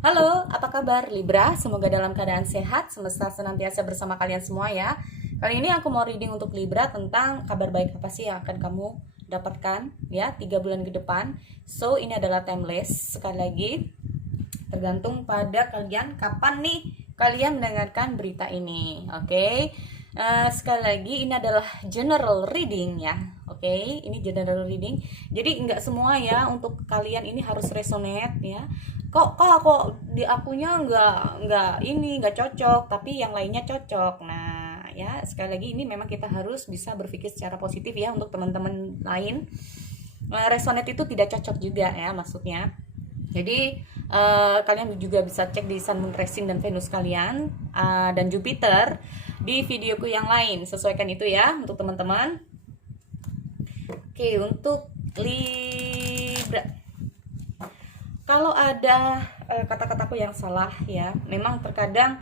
Halo, apa kabar Libra? Semoga dalam keadaan sehat, semesta senantiasa bersama kalian semua ya. Kali ini aku mau reading untuk Libra tentang kabar baik apa sih yang akan kamu dapatkan ya 3 bulan ke depan. So, ini adalah timeless. Sekali lagi, tergantung pada kalian kapan nih kalian mendengarkan berita ini. Oke. Sekali lagi ini adalah general reading ya. Oke, ini general reading. Jadi nggak semua ya untuk kalian ini harus resonate ya. Kok di akunya nggak cocok, tapi yang lainnya cocok. Nah, ya sekali lagi ini memang kita harus bisa berpikir secara positif ya untuk teman-teman lain. Resonate itu tidak cocok juga ya maksudnya. Jadi kalian juga bisa cek di Sun, Moon, Rising dan Venus kalian dan Jupiter di videoku yang lain. Sesuaikan itu ya untuk teman-teman. Oke, untuk Libra. Kalau ada kata-kataku yang salah ya, memang terkadang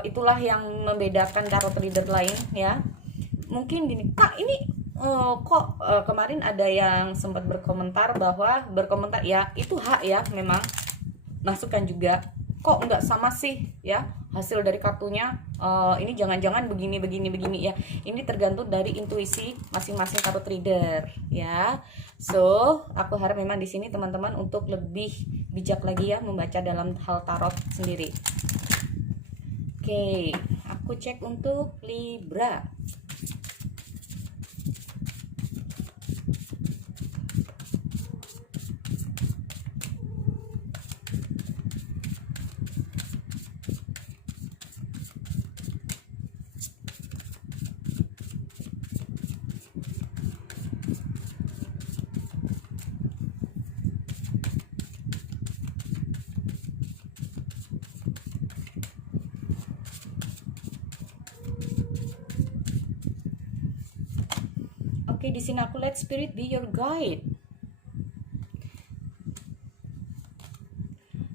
itulah yang membedakan tarot reader lain ya. Mungkin gini, Kak, ini kok kemarin ada yang sempat berkomentar ya itu hak ya, memang masukkan juga, kok nggak sama sih ya hasil dari kartunya, ini jangan-jangan begini ya. Ini tergantung dari intuisi masing-masing tarot reader ya. So aku harap memang di sini teman-teman untuk lebih bijak lagi ya membaca dalam hal tarot sendiri. Oke, aku cek untuk Libra. Oke, di sini aku let spirit be your guide.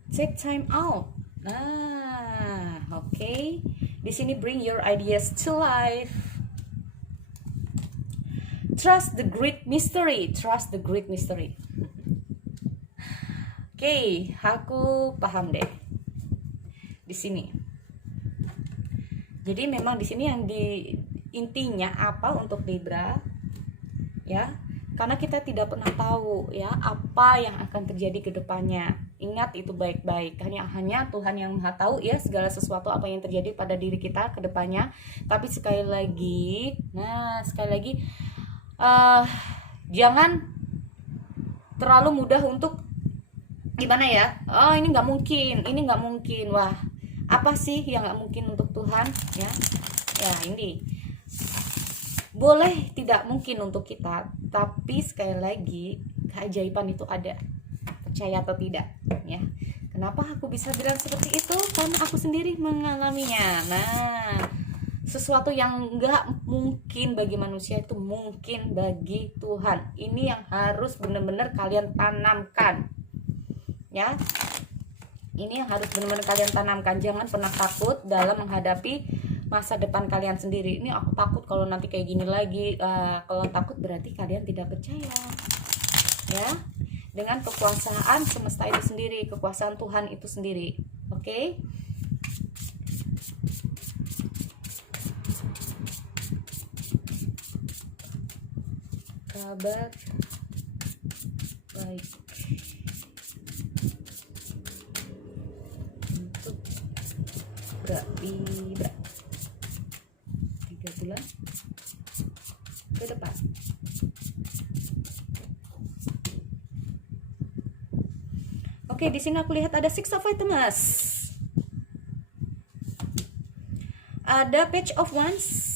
Take time out. Nah, oke. Di sini bring your ideas to life. Trust the great mystery. Trust the great mystery. Oke, aku paham deh. Di sini. Jadi memang di sini yang intinya apa untuk Libra? Ya, karena kita tidak pernah tahu ya apa yang akan terjadi ke depannya. Ingat itu baik-baik, hanya Tuhan yang Maha tahu ya segala sesuatu apa yang terjadi pada diri kita ke depannya. Tapi sekali lagi jangan terlalu mudah untuk gimana ya, oh ini nggak mungkin, wah apa sih yang nggak mungkin untuk Tuhan ya. Ya ini boleh tidak mungkin untuk kita, tapi sekali lagi keajaiban itu ada, percaya atau tidak ya. Kenapa aku bisa bilang seperti itu? Karena aku sendiri mengalaminya. Nah, sesuatu yang nggak mungkin bagi manusia itu mungkin bagi Tuhan. Ini yang harus benar-benar kalian tanamkan ya. Ini yang harus benar-benar kalian tanamkan. Jangan pernah takut dalam menghadapi masa depan kalian sendiri. Ini aku takut kalau nanti kayak gini lagi. Kalau takut berarti kalian tidak percaya ya dengan kekuasaan semesta itu sendiri, kekuasaan Tuhan itu sendiri. Oke? Kabar baik untuk Libra 3 bulan ke depan. Oke, di sini aku lihat ada Six of Items, ada Page of Wands.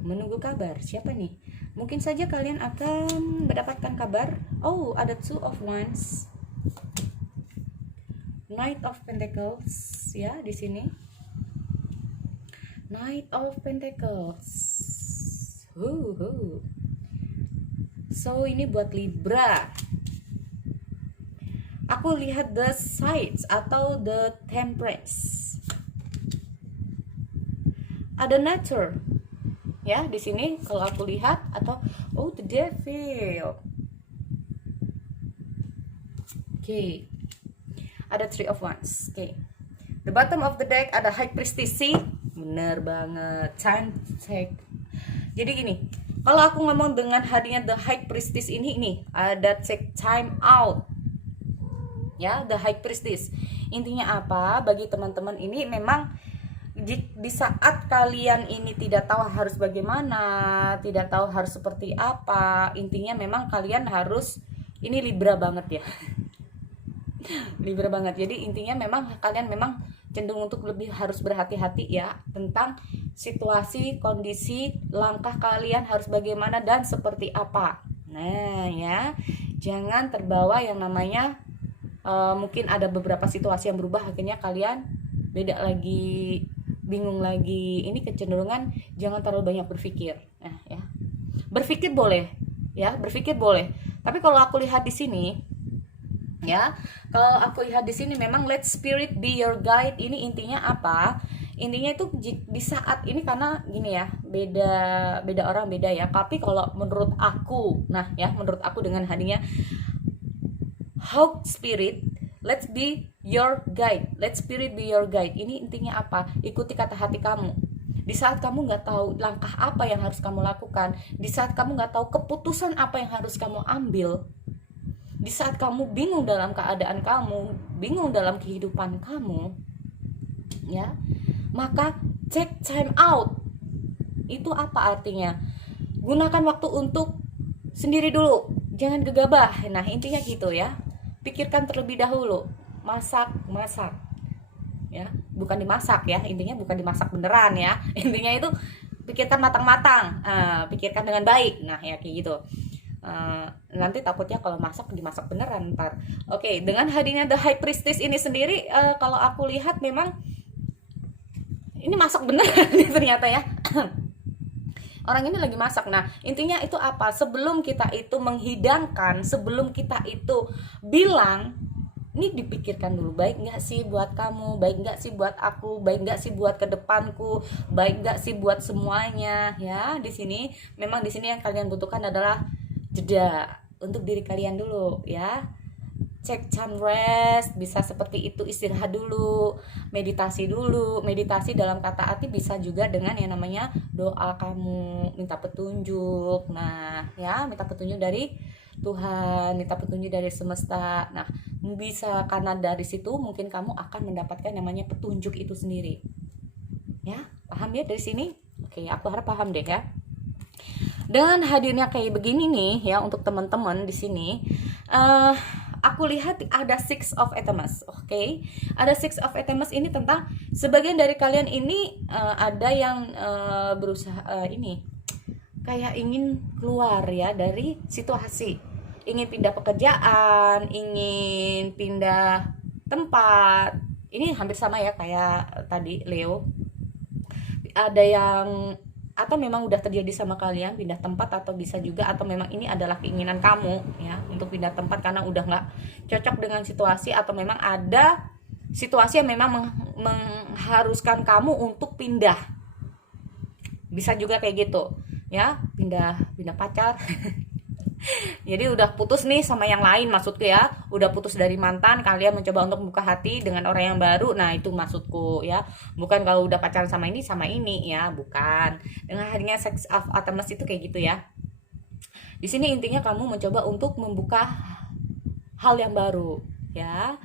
Menunggu kabar. Siapa nih? Mungkin saja kalian akan mendapatkan kabar. Oh, ada Two of Wands, Knight of Pentacles ya di sini. Knight of Pentacles. So ini buat Libra. Aku lihat the sides atau the temperance. Ada nature ya di sini kalau aku lihat, atau the devil. Oke. Ada Three of Wands. Oke. The bottom of the deck ada High Priestess sih. Bener banget. Time check. Jadi gini, kalau aku ngomong dengan hadirnya The High Priestess ini ada take time out. Ya, The High Priestess. Intinya apa? Bagi teman-teman ini memang di saat kalian ini tidak tahu harus bagaimana, tidak tahu harus seperti apa, intinya memang kalian harus, ini Libra banget ya. Libra banget. Jadi intinya memang kalian memang cenderung untuk lebih harus berhati-hati ya tentang situasi, kondisi, langkah kalian harus bagaimana dan seperti apa. Nah ya, jangan terbawa yang namanya mungkin ada beberapa situasi yang berubah, akhirnya kalian beda lagi, bingung lagi. Ini kecenderungan jangan terlalu banyak berpikir. Nah ya, berpikir boleh ya, berpikir boleh, tapi kalau aku lihat di sini ya, kalau aku lihat di sini memang let spirit be your guide. Ini intinya apa? Intinya itu di saat ini, karena gini ya, beda orang beda ya, tapi kalau menurut aku, nah ya, menurut aku dengan hadirnya Hawk Spirit, let's be your guide, let spirit be your guide. Ini intinya apa? Ikuti kata hati kamu. Di saat kamu nggak tahu langkah apa yang harus kamu lakukan, di saat kamu nggak tahu keputusan apa yang harus kamu ambil, di saat kamu bingung dalam keadaan kamu, bingung dalam kehidupan kamu, ya, maka take time out. Itu apa artinya? Gunakan waktu untuk sendiri dulu, jangan gegabah. Nah intinya gitu ya. Pikirkan terlebih dahulu. Masak ya, bukan dimasak ya, intinya bukan dimasak beneran ya, intinya itu pikirkan matang-matang, pikirkan dengan baik. Nah ya kayak gitu. Nanti takutnya kalau dimasak beneran ntar. Oke, dengan hadirnya The High Priestess ini sendiri, kalau aku lihat memang ini masak beneran ternyata ya. Orang ini lagi masak. Nah intinya itu apa? Sebelum kita itu menghidangkan, sebelum kita itu bilang, ini dipikirkan dulu, baik nggak sih buat kamu, baik nggak sih buat aku, baik nggak sih buat kedepanku, baik nggak sih buat semuanya ya. Di sini memang di sini yang kalian butuhkan adalah jeda untuk diri kalian dulu ya. Cek time rest, bisa seperti itu, istirahat dulu, meditasi dulu. Meditasi dalam kata arti bisa juga dengan yang namanya doa, kamu minta petunjuk. Nah ya, minta petunjuk dari Tuhan, minta petunjuk dari semesta. Nah bisa, karena dari situ mungkin kamu akan mendapatkan namanya petunjuk itu sendiri ya. Paham ya dari sini? Oke, aku harap paham deh ya. Dengan hadirnya kayak begini nih ya untuk teman-teman di sini, aku lihat ada Six of Atoms. Oke, ada Six of Atoms ini tentang sebagian dari kalian ini ada yang berusaha ini kayak ingin keluar ya dari situasi, ingin pindah pekerjaan, ingin pindah tempat. Ini hampir sama ya kayak tadi Leo. Ada yang, atau memang udah terjadi sama kalian pindah tempat, atau bisa juga, atau memang ini adalah keinginan kamu ya untuk pindah tempat karena udah nggak cocok dengan situasi, atau memang ada situasi yang memang mengharuskan kamu untuk pindah. Bisa juga kayak gitu ya, pindah pacar. Jadi udah putus nih sama yang lain, maksudku ya, udah putus dari mantan, kalian mencoba untuk membuka hati dengan orang yang baru. Nah itu maksudku ya, bukan kalau udah pacaran sama ini ya, bukan. Dengan hadirnya Six of Atoms itu kayak gitu ya. Di sini intinya kamu mencoba untuk membuka hal yang baru ya,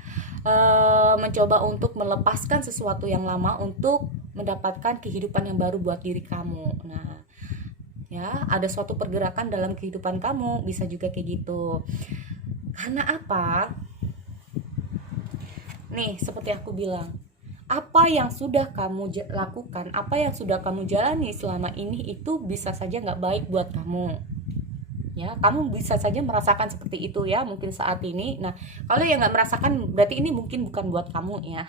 mencoba untuk melepaskan sesuatu yang lama untuk mendapatkan kehidupan yang baru buat diri kamu. Nah ya, ada suatu pergerakan dalam kehidupan kamu, bisa juga kayak gitu. Karena apa? Nih, seperti aku bilang, apa yang sudah kamu lakukan, apa yang sudah kamu jalani selama ini itu bisa saja nggak baik buat kamu. Ya, kamu bisa saja merasakan seperti itu ya, mungkin saat ini. Nah, kalau yang nggak merasakan, berarti ini mungkin bukan buat kamu ya.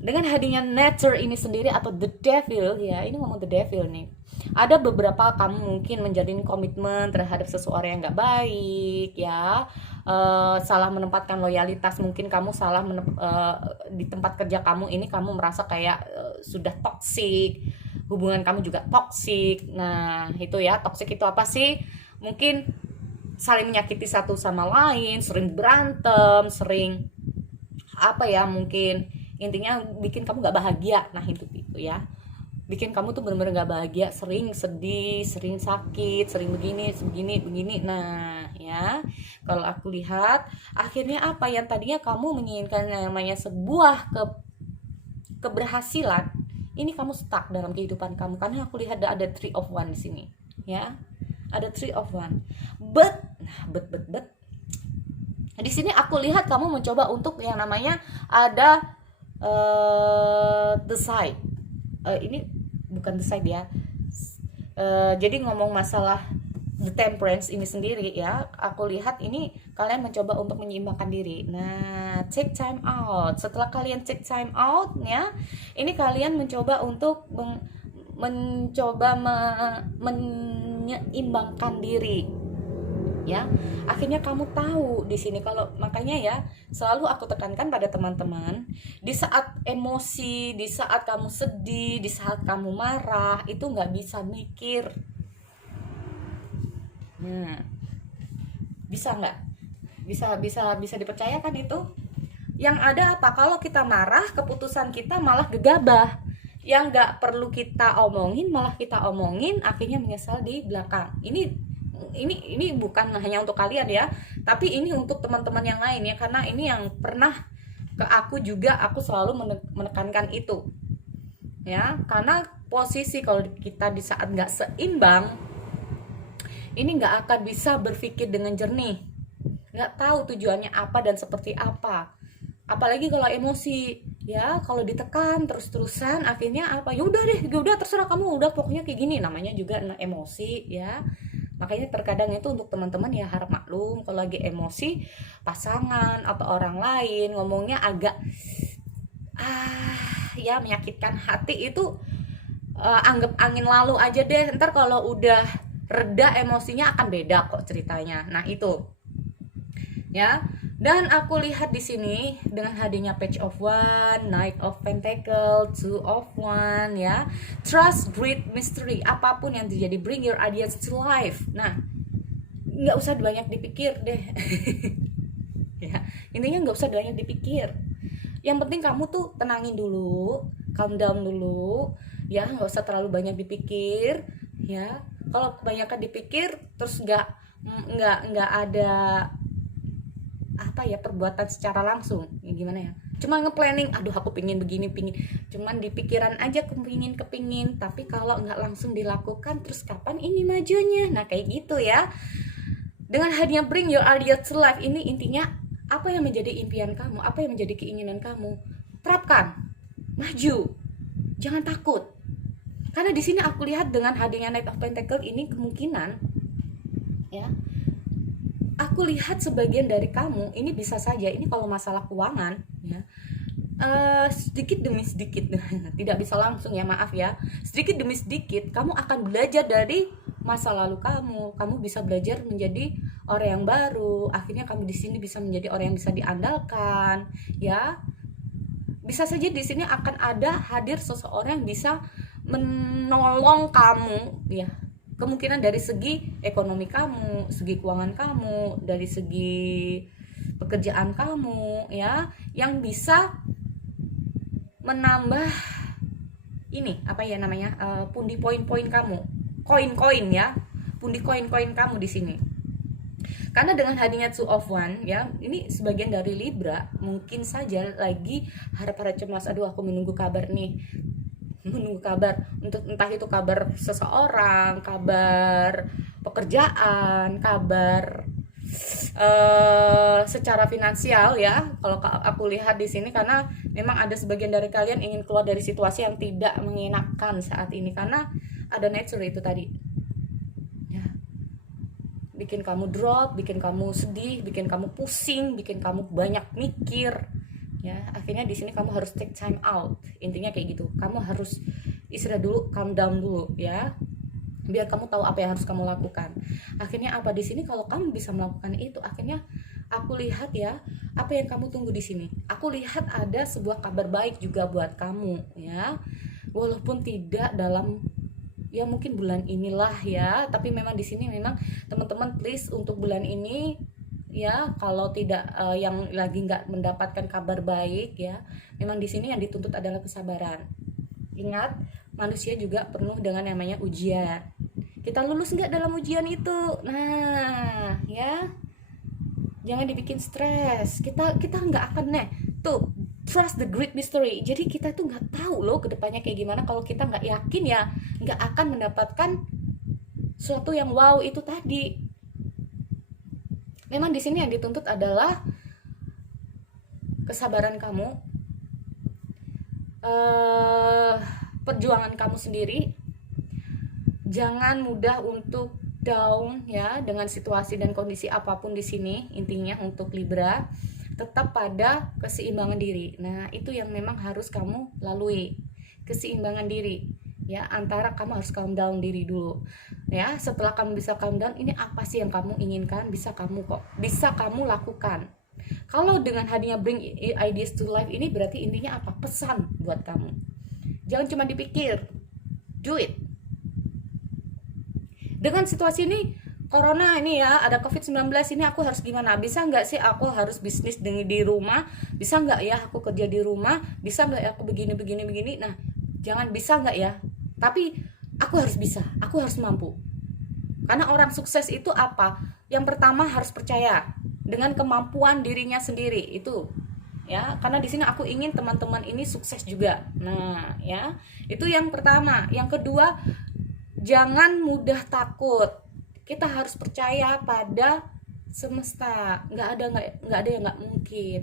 Dengan hadirnya nature ini sendiri atau the devil ya, ini ngomong the devil nih. Ada beberapa kamu mungkin menjalin komitmen terhadap seseorang yang nggak baik ya, salah menempatkan loyalitas, mungkin kamu salah di tempat kerja kamu ini kamu merasa kayak sudah toksik, hubungan kamu juga toksik. Nah itu ya, toksik itu apa sih? Mungkin saling menyakiti satu sama lain, sering berantem, sering apa ya, mungkin intinya bikin kamu gak bahagia. Nah itu ya, bikin kamu tuh bener-bener gak bahagia, sering sedih, sering sakit, sering begini. Nah ya, kalau aku lihat akhirnya apa yang tadinya kamu menginginkan namanya sebuah keberhasilan, ini kamu stuck dalam kehidupan kamu, karena aku lihat ada three of one di sini ya, ada three of one. But di sini aku lihat kamu mencoba untuk yang namanya ada the side. Ini bukan the side ya. Jadi ngomong masalah the temperance ini sendiri ya, aku lihat ini kalian mencoba untuk menyeimbangkan diri. Nah, take time out. Setelah kalian take time out ya, ini kalian mencoba untuk menyeimbangkan diri ya. Akhirnya kamu tahu di sini, kalau makanya ya selalu aku tekankan pada teman-teman, di saat emosi, di saat kamu sedih, di saat kamu marah, itu nggak bisa mikir. Bisa nggak? Bisa dipercayakan itu? Yang ada apa? Kalau kita marah, keputusan kita malah gegabah. Yang nggak perlu kita omongin malah kita omongin, akhirnya menyesal di belakang. Ini bukan hanya untuk kalian ya, tapi ini untuk teman-teman yang lain ya, karena ini yang pernah ke aku juga, aku selalu menekankan itu ya, karena posisi kalau kita di saat nggak seimbang, ini nggak akan bisa berpikir dengan jernih, nggak tahu tujuannya apa dan seperti apa, apalagi kalau emosi ya, kalau ditekan terus-terusan akhirnya apa, ya udah terserah kamu, udah pokoknya kayak gini, namanya juga emosi ya. Makanya terkadang itu untuk teman-teman ya harap maklum, kalau lagi emosi pasangan atau orang lain ngomongnya agak ya menyakitkan hati, itu anggap angin lalu aja deh, ntar kalau udah reda emosinya akan beda kok ceritanya. Nah itu ya. Dan aku lihat di sini dengan hadirnya Page of One, Knight of Pentacle, Two of One ya. Trust, great mystery, apapun yang terjadi, bring your ideas to life. Nah, nggak usah banyak dipikir deh. Ya, intinya nggak usah banyak dipikir. Yang penting kamu tuh tenangin dulu, calm down dulu, ya, nggak usah terlalu banyak dipikir, ya. Kalau kebanyakan dipikir, terus nggak ada apa ya, perbuatan secara langsung, ya gimana ya, cuma nge-planning, aduh aku pingin begini, cuman di pikiran aja kepingin, tapi kalau nggak langsung dilakukan, terus kapan ini majunya? Nah kayak gitu ya. Dengan hadirnya bring your idea to life ini, intinya apa yang menjadi impian kamu, apa yang menjadi keinginan kamu, terapkan, maju, jangan takut. Karena di sini aku lihat dengan hadirnya Knight of Pentacle ini, kemungkinan ya, aku lihat sebagian dari kamu ini bisa saja, ini kalau masalah keuangan ya, sedikit demi sedikit tidak bisa langsung ya, maaf ya, sedikit demi sedikit kamu akan belajar dari masa lalu kamu bisa belajar menjadi orang yang baru, akhirnya kamu di sini bisa menjadi orang yang bisa diandalkan ya. Bisa saja di sini akan ada hadir seseorang yang bisa menolong kamu ya, kemungkinan dari segi ekonomi kamu, segi keuangan kamu, dari segi pekerjaan kamu ya, yang bisa menambah ini apa ya namanya, pundi poin-poin kamu, koin-koin ya, pundi koin-koin kamu di sini. Karena dengan hadirnya Two of One ya, ini sebagian dari Libra mungkin saja lagi harap-harap cemas, aduh aku menunggu kabar nih, menunggu kabar untuk entah itu kabar seseorang, kabar pekerjaan, kabar secara finansial ya. Kalau aku lihat di sini, karena memang ada sebagian dari kalian ingin keluar dari situasi yang tidak mengenakan saat ini, karena ada nature itu tadi ya, bikin kamu drop, bikin kamu sedih, bikin kamu pusing, bikin kamu banyak mikir ya. Akhirnya di sini kamu harus take time out, intinya kayak gitu, kamu harus istirahat dulu, calm down dulu ya, biar kamu tahu apa yang harus kamu lakukan. Akhirnya apa di sini, kalau kamu bisa melakukan itu, akhirnya aku lihat ya, apa yang kamu tunggu di sini, aku lihat ada sebuah kabar baik juga buat kamu ya, walaupun tidak dalam ya mungkin bulan inilah ya, tapi memang di sini memang teman-teman please untuk bulan ini ya, kalau tidak yang lagi nggak mendapatkan kabar baik ya, memang di sini yang dituntut adalah kesabaran. Ingat, manusia juga penuh dengan namanya ujian. Kita lulus nggak dalam ujian itu? Nah, ya, jangan dibikin stres. Kita nggak akan tuh, trust the great mystery. Jadi kita tuh nggak tahu loh kedepannya kayak gimana. Kalau kita nggak yakin ya, nggak akan mendapatkan sesuatu yang wow itu tadi. Memang di sini yang dituntut adalah kesabaran kamu, perjuangan kamu sendiri. Jangan mudah untuk down ya dengan situasi dan kondisi apapun di sini. Intinya untuk Libra tetap pada keseimbangan diri. Nah, itu yang memang harus kamu lalui. Keseimbangan diri. Ya, antara kamu harus calm down diri dulu. Ya, setelah kamu bisa calm down, ini apa sih yang kamu inginkan? Bisa kamu lakukan. Kalau dengan hadirnya bring ideas to life ini berarti intinya apa? Pesan buat kamu. Jangan cuma dipikir. Do it. Dengan situasi ini, corona ini ya, ada COVID-19 ini, aku harus gimana? Bisa nggak sih aku harus bisnis di rumah? Bisa nggak ya aku kerja di rumah? Bisa nggak ya aku begini? Nah, jangan bisa nggak ya? Tapi aku harus bisa, aku harus mampu. Karena orang sukses itu apa? Yang pertama harus percaya dengan kemampuan dirinya sendiri itu. Ya, karena di sini aku ingin teman-teman ini sukses juga. Nah, ya, itu yang pertama. Yang kedua, jangan mudah takut. Kita harus percaya pada semesta. Nggak ada yang nggak mungkin.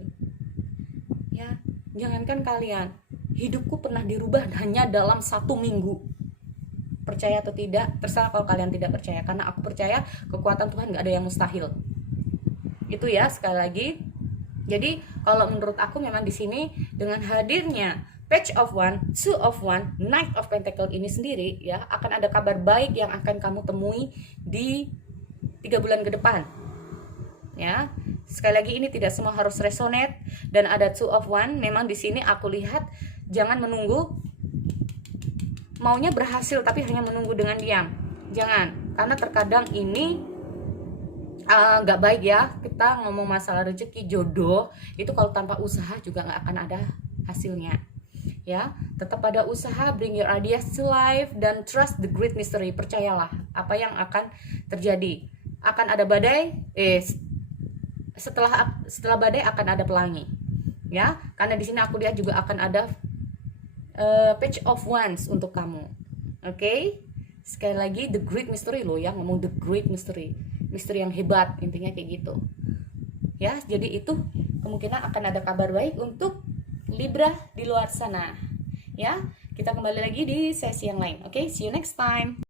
Ya, jangankan kalian, hidupku pernah dirubah hanya dalam 1 minggu. Percaya atau tidak, terserah kalau kalian tidak percaya. Karena aku percaya kekuatan Tuhan nggak ada yang mustahil. Itu ya, sekali lagi. Jadi kalau menurut aku memang di sini dengan hadirnya Page of One, Two of One, Knight of Pentacle ini sendiri ya, akan ada kabar baik yang akan kamu temui di 3 bulan ke depan. Ya, sekali lagi ini tidak semua harus resonate dan ada Two of One. Memang di sini aku lihat jangan menunggu maunya berhasil tapi hanya menunggu dengan diam. Jangan, karena terkadang ini nggak baik ya. Kita ngomong masalah rezeki, jodoh itu kalau tanpa usaha juga nggak akan ada hasilnya. Ya, tetap ada usaha, bring your ideas to life, dan trust the great mystery. Percayalah apa yang akan terjadi. Akan ada badai, setelah badai akan ada pelangi. Ya, karena di sini aku lihat juga akan ada Page of Wands untuk kamu. Oke? Sekali lagi the great mystery loh ya, ngomong the great mystery. Misteri yang hebat, intinya kayak gitu. Ya, jadi itu kemungkinan akan ada kabar baik untuk Libra di luar sana. Ya, kita kembali lagi di sesi yang lain. Oke, see you next time.